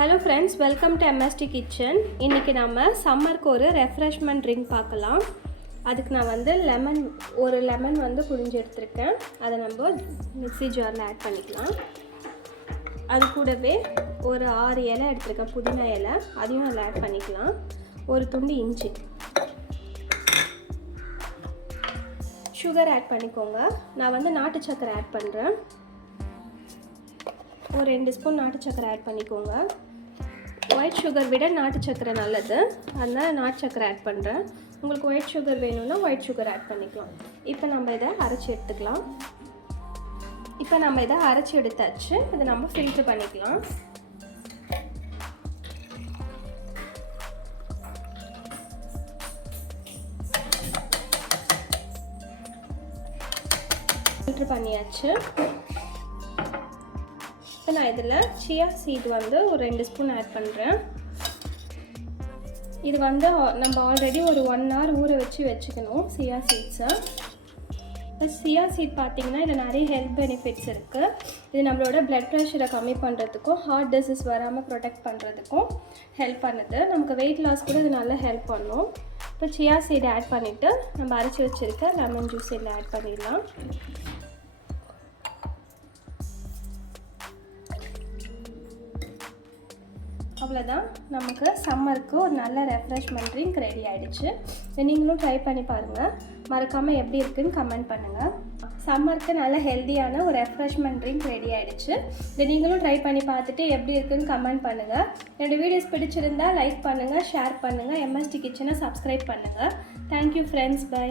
Hello friends, welcome to MST kitchen. இன்றைக்கி நம்ம சம்மருக்கு ஒரு ரெஃப்ரெஷ்மெண்ட் ட்ரிங்க் பார்க்கலாம். அதுக்கு நான் வந்து ஒரு லெமன் வந்து புழிஞ்சு எடுத்துருக்கேன். அதை நம்ம மிக்ஸி ஜாரில் ஆட் பண்ணிக்கலாம். அது கூடவே ஒரு 6 இலை எடுத்துருக்கேன், புதினா இலை, அதையும் அதில் ஆட் பண்ணிக்கலாம். ஒரு துண்டு இஞ்சி, சுகர் ஆட் பண்ணிக்கோங்க. நான் வந்து நாட்டு சக்கரை ஆட் பண்ணுறேன். ஒரு 2 ஸ்பூன் நாட்டு சக்கரை ஆட் பண்ணிக்கோங்க. ஒயிட் சுகர் விட நாட்டு சக்கரை நல்லது, அதனால் நாட்டு சக்கரை ஆட் பண்ணுறேன். உங்களுக்கு ஒயிட் சுகர் வேணும்னா ஒயிட் சுகர் ஆட் பண்ணிக்கலாம். இப்போ நம்ம இதை அரைச்சி எடுத்துக்கலாம். இப்போ நம்ம இதை அரைச்சி எடுத்தாச்சு. இதை நம்ம ஃபில்ட்ரு பண்ணிக்கலாம். ஃபில்ட்ரு பண்ணியாச்சு. இப்போ நான் இதில் சியா சீட் வந்து ஒரு 2 ஸ்பூன் ஆட் பண்ணுறேன். இது வந்து நம்ம ஆல்ரெடி ஒரு 1 hour ஊற வச்சுக்கணும் சியா சீட்ஸை. இப்போ சியா சீட் பார்த்திங்கன்னா இதில் நிறைய ஹெல்த் பெனிஃபிட்ஸ் இருக்குது. இது நம்மளோட பிளட் ப்ரெஷரை கம்மி பண்ணுறதுக்கும் ஹார்ட் டிசீஸ் வராமல் ப்ரொடெக்ட் பண்ணுறதுக்கும் ஹெல்ப் பண்ணுது. நமக்கு வெயிட் லாஸ் கூட இது நல்லா ஹெல்ப் பண்ணும். இப்போ சியா சீட் ஆட் பண்ணிவிட்டு நம்ம அரைச்சி வச்சுருக்க லெமன் ஜூஸ் இதில் ஆட் பண்ணிடலாம். அவ்வளோதான், நமக்கு சம்மருக்கு ஒரு நல்ல ரெஃப்ரெஷ்மெண்ட் ட்ரிங்க் ரெடி ஆகிடுச்சு. இதை நீங்களும் ட்ரை பண்ணி பாருங்கள். மறக்காமல் எப்படி இருக்குதுன்னு கமெண்ட் பண்ணுங்கள். சம்மருக்கு நல்ல ஹெல்த்தியான ஒரு ரெஃப்ரெஷ்மெண்ட் ட்ரிங்க் ரெடி ஆகிடுச்சு. இதை நீங்களும் ட்ரை பண்ணி பார்த்துட்டு எப்படி இருக்குதுன்னு கமெண்ட் பண்ணுங்கள். என்னோடய வீடியோஸ் பிடிச்சிருந்தால் லைக் பண்ணுங்கள், ஷேர் பண்ணுங்கள், எம்எஸ்டி கிச்சனை சப்ஸ்கிரைப் பண்ணுங்கள். Thank you friends, by.